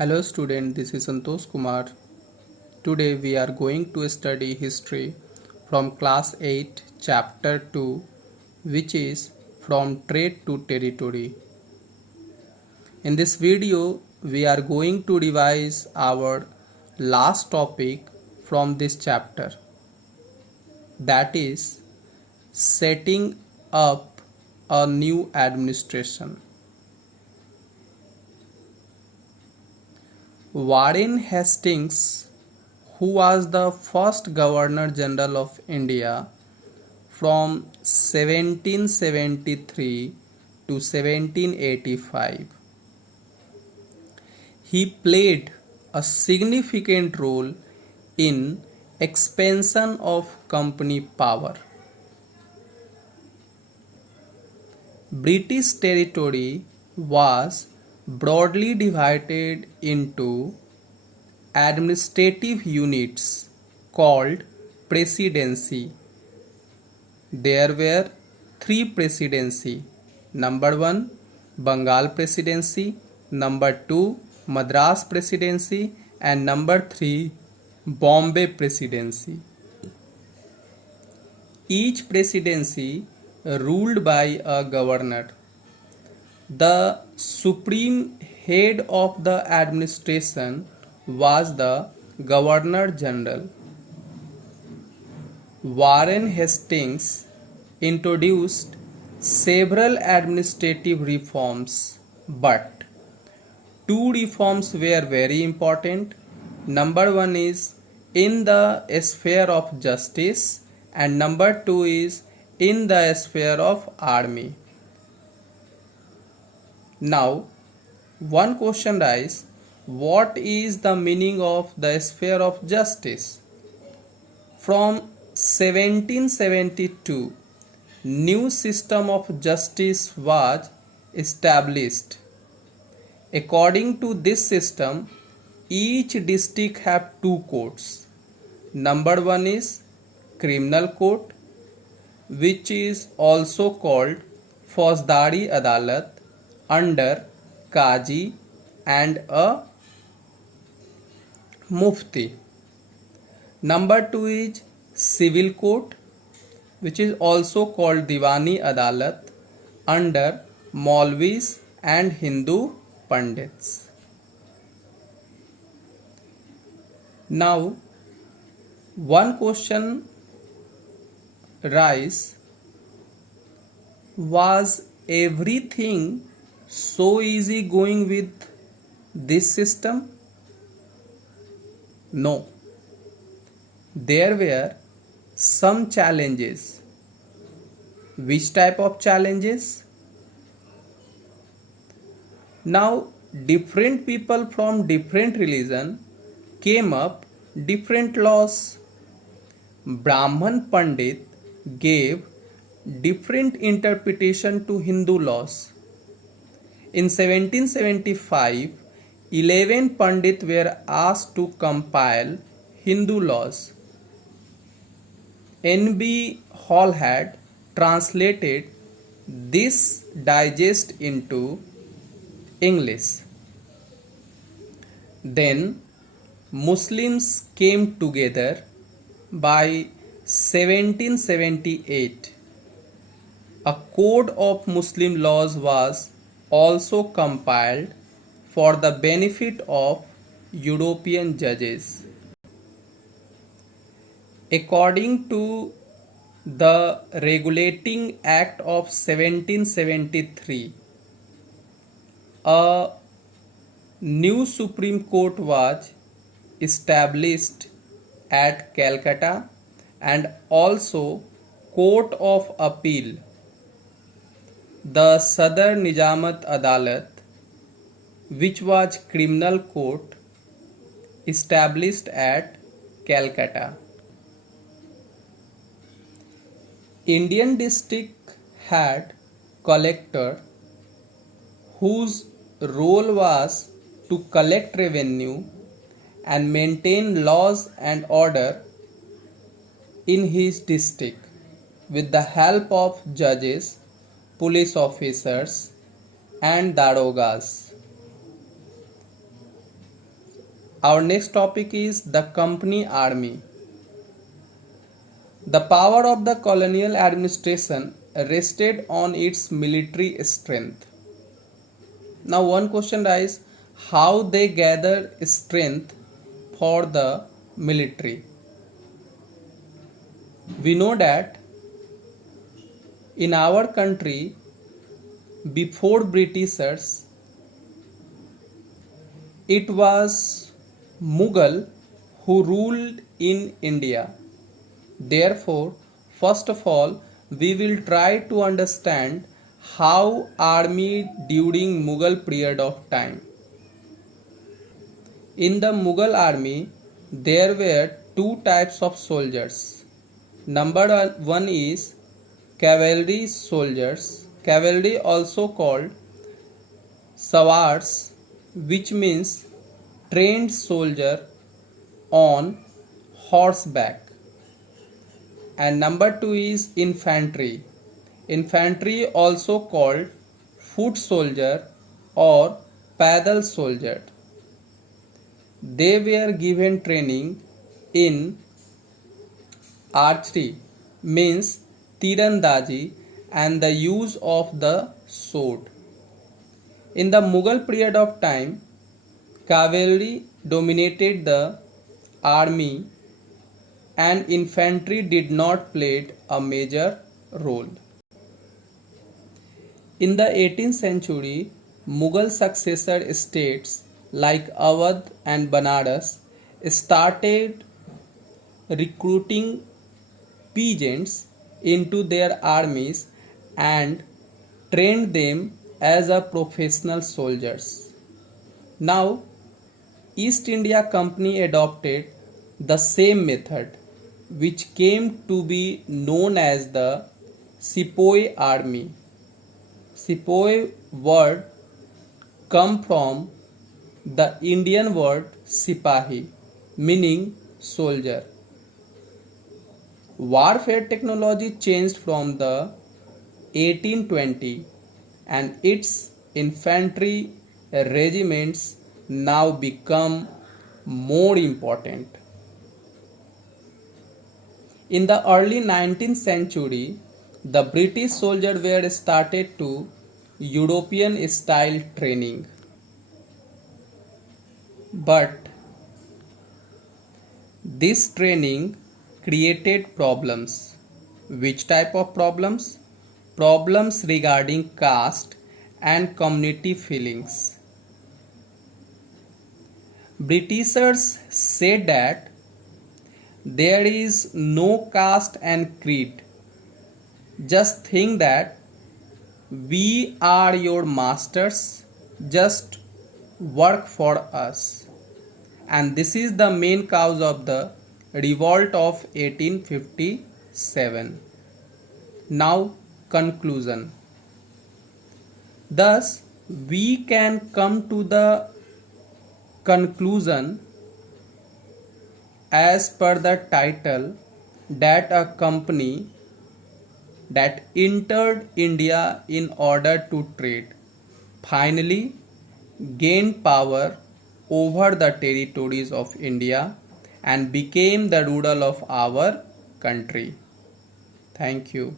Hello student, this is Santosh Kumar. Today we are going to study history from class 8 chapter 2, which is from trade to territory. In this video we are going to revise our last topic from this chapter, that is setting up a new administration. Warren Hastings, who was the first Governor General of India from 1773 to 1785, he played a significant role in expansion of company power. British territory was broadly divided into administrative units called presidency. There were three presidency. Number 1, Bengal presidency. Number 2, Madras presidency. And number 3, Bombay presidency. Each presidency ruled by a governor. The supreme head of the administration was the Governor General. Warren Hastings introduced several administrative reforms, but two reforms were very important. Number 1 is in the sphere of justice, and number 2 is in the sphere of army. Now, one question arises, what is the meaning of the sphere of justice? From 1772, new system of justice was established. According to this system, each district have two courts. Number 1 is criminal court, which is also called Faujdari Adalat, under Qazi and a Mufti. Number 2 is civil court, which is also called Diwani Adalat, under Maulvis and Hindu Pandits. Now, one question arises, was everything so easy going with this system? No. There were some challenges. Which type of challenges? Now, different people from different religion came up different laws. Brahman Pandit gave different interpretation to Hindu laws. In 1775, 11 Pandits were asked to compile Hindu laws. N.B. Hall had translated this digest into English. Then Muslims came together by 1778. A code of Muslim laws was also compiled for the benefit of European judges. According to the Regulating Act of 1773, a new Supreme Court was established at Calcutta and also Court of Appeal. The Sadar Nijamat Adalat, which was criminal court, established at Calcutta. Indian district had collector whose role was to collect revenue and maintain laws and order in his district with the help of judges, police officers and darogas. Our next topic is the company army. The power of the colonial administration rested on its military strength. Now one question arises, how they gather strength for the military. We know that in our country before Britishers it was Mughal who ruled in India. Therefore, first of all, we will try to understand how army during Mughal period of time. In the Mughal army, there were two types of soldiers. Number one is cavalry soldiers. Cavalry also called Sawars, which means trained soldier on horseback. And number two is infantry. Infantry also called foot soldier or paddle soldier. They were given training in archery, means tirandaji, and the use of the sword. In the Mughal period of time, cavalry dominated the army and infantry did not play a major role. In the 18th century, Mughal successor states like Awadh and Banaras started recruiting peasants into their armies and trained them as a professional soldiers. Now, East India Company adopted the same method, which came to be known as the Sepoy army. Sepoy word come from the Indian word Sipahi, meaning soldier. Warfare technology changed from the 1820 and its infantry regiments now become more important. In the early 19th century, the British soldiers were started to European style training. But this training created problems. Which type of problems? Problems regarding caste and community feelings. Britishers said that there is no caste and creed. Just think that we are your masters, just work for us. And this is the main cause of the revolt of 1857. Now, conclusion. Thus, we can come to the conclusion as per the title that a company that entered India in order to trade finally gained power over the territories of India and became the ruler of our country. Thank you.